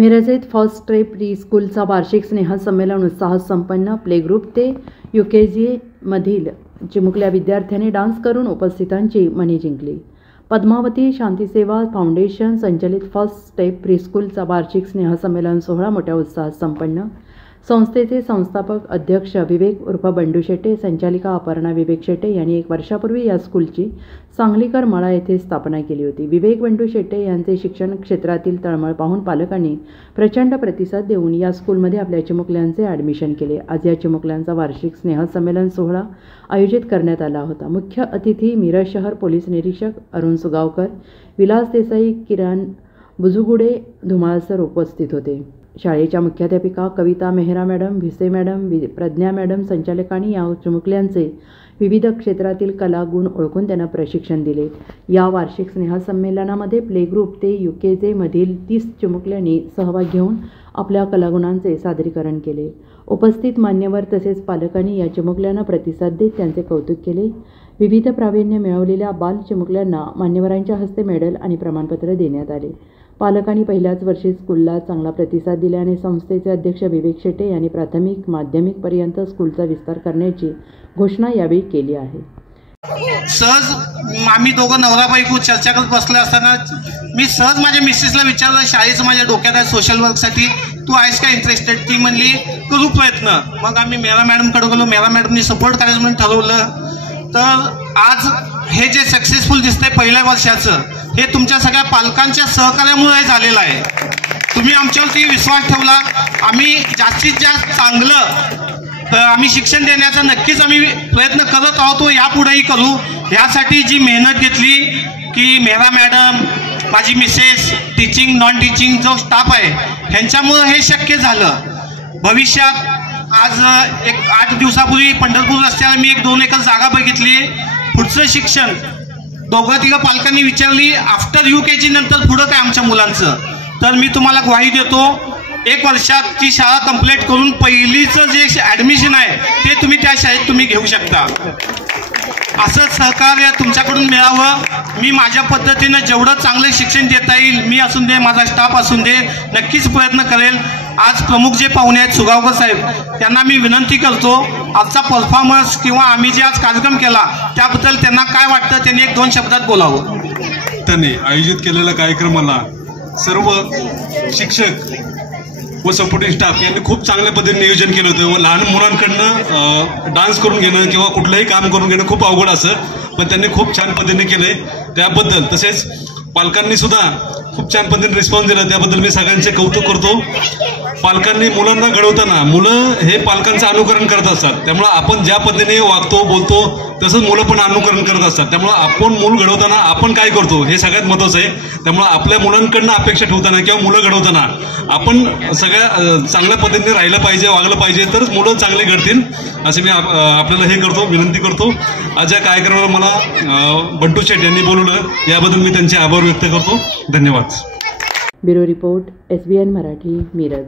मिरजेत first step pre स्कूलचा वार्षिक स्नेहसंमेलन उत्साहात संपन्न। प्ले ग्रुप ते UKG मधील चिमुकल्या विद्यार्थ्यांनी डान्स करून उपस्थितांची मने जिंकली। पद्मावती शांतीसेवा फाउंडेशन संचलित फर्स्ट स्टेप प्री स्कूलचा वार्षिक स्नेहसंमेलन सोहळा मोठ्या उत्साहात संपन्न। संस्थेचे संस्थापक अध्यक्ष विवेक उर्फ बंडू शेटे, संचालिका अपर्णा विवेक शेटे यांनी 1 वर्षापूर्वी या स्कूलची सांगलीकर मळा येथे स्थापना केली होती। विवेक बंडू शेटे यांचे शिक्षण क्षेत्रातील तळमळ पाहून पालकांनी प्रचंड प्रतिसाद देऊन या स्कूलमध्ये आपल्या चिमुकल्यांचे ॲडमिशन केले। आज या चिमुकल्यांचा वार्षिक स्नेहसंमेलन सोहळा आयोजित करण्यात आला होता। मुख्य अतिथी मिरज शहर पोलीस निरीक्षक अरुण सुगावकर, विलास देसाई, किरण बुजुगुडे धुमाळ सर उपस्थित होते। शाळेच्या मुख्याध्यापिका Kavita Mehra madam, Bhise madam, Pragya madam संचालकांनी या चिमुकल्यांचे विविध क्षेत्रातील कला गुण ओळखून त्यांना प्रशिक्षण दिले। या वार्षिक स्नेहसंमेलनामध्ये प्ले ग्रुप ते UKG मधील 30 चिमुकल्यांनी सहभाग घेऊन आपल्या कलागुणांचे सादरीकरण केले। उपस्थित मान्यवर तसेच पालकांनी या चिमुकल्यांना प्रतिसाद देत त्यांचे कौतुक केले। विविध प्रावीण्य मिळवलेल्या बाल चिमुकल्यांना मान्यवरांच्या हस्ते मेडल आणि प्रमाणपत्र देण्यात आले। पालकांनी पहिल्याच वर्षी स्कूलला चांगला प्रतिसाद दिल्याने संस्थेचे अध्यक्ष विवेक शेटे यांनी प्राथमिक माध्यमिक पर्यंत स्कूलचा विस्तार करण्याची घोषणा यावेळी केली आहे। सहज आम्ही दोघं नवरा बायको चर्चा करत बसले असताना मी सहज माझ्या मिसेसला विचारलं, शाळेचं माझ्या डोक्यात आहे सोशल वर्कसाठी, तू आहेस का इंटरेस्टेड? ती म्हणली करू प्रयत्न। मग आम्ही मेहरा मॅडमकडे गेलो, मेहरा मॅडमनी सपोर्ट करायचं म्हणून ठरवलं। तर आज हे जे सक्सेसफुल दिसतंय पहिल्या वर्षाचं, हे तुमच्या सगळ्या पालकांच्या सहकार्यामुळे झालेलं आहे। तुम्ही आमच्यावरती विश्वास ठेवला। आम्ही जास्तीत जास्त चांगलं आम्ही शिक्षण देण्याचा नक्कीच आम्ही प्रयत्न करत आहोत व यापुढेही करू। यासाठी जी मेहनत घेतली की मेहरा मॅडम, माझी मिसेस, टीचिंग नॉन टीचिंग जो स्टाफ आहे ह्यांच्यामुळे हे शक्य झालं। भविष्यात आज 8 दिवसापूर्वी पंढरपूर रस्त्याला मी 1-2 एकर जागा बघितली। पुढचं शिक्षण दोघं-तिघं पालकांनी विचारली, आफ्टर UKG नंतर पुढं काय आमच्या मुलांचं? तर मी तुम्हाला ग्वाही देतो, 1 वर्षात ती शाळा कंप्लीट करून पहिलीचं जे ॲडमिशन आहे ते तुम्ही त्या शाळेत तुम्ही घेऊ शकता। असं सहकार्य तुमच्याकडून मिळावं। मी माझ्या पद्धतीनं जेवढं चांगलं शिक्षण देता येईल, मी असून दे, माझा स्टाफ असून दे, नक्कीच प्रयत्न करेल। आज प्रमुख जे पाहुणे आहेत सुगावकर साहेब, त्यांना मी विनंती करतो, आजचा परफॉर्मन्स किंवा आम्ही जे आज कार्यक्रम केला त्याबद्दल त्यांना काय वाटतं त्यांनी 1-2 शब्दात बोलावं। त्यांनी आयोजित केलेल्या कार्यक्रमाला सर्व शिक्षक व सपोर्टिंग स्टाफ यांनी खूप चांगल्या पद्धतीने नियोजन केलं होतं व लहान मुलांकडनं डान्स करून घेणं किंवा कुठलंही काम करून घेणं खूप अवघड असं, पण त्यांनी खूप छान पद्धतीने केलंय त्याबद्दल, तसेच पालकांनी सुद्धा खूप छान पद्धतीने रिस्पॉन्स दिला त्याबद्दल मी सगळ्यांचे कौतुक करतो। पालकांनी मुलांना घडवताना मुलं हे पालकांचं अनुकरण करत असतात, त्यामुळे आपण ज्या पद्धतीने वागतो बोलतो तसंच मुलं पण अनुकरण करत असतात। त्यामुळे आपण मूल घडवताना आपण काय करतो हे सगळ्यात महत्त्वाचं आहे। त्यामुळे आपल्या मुलांकडनं अपेक्षा ठेवताना किंवा मुलं घडवताना आपण सगळ्या चांगल्या पद्धतीने राहिलं पाहिजे, वागलं पाहिजे, तरच मुलं चांगले घडतील असे मी आपल्याला हे करतो, विनंती करतो। आज या कार्यक्रमाला मला बंडू शेट यांनी बोलवलं याबद्दल मी त्यांचे आभार व्यक्त करतो। धन्यवाद। Bureau report SBN Marathi, Miraj.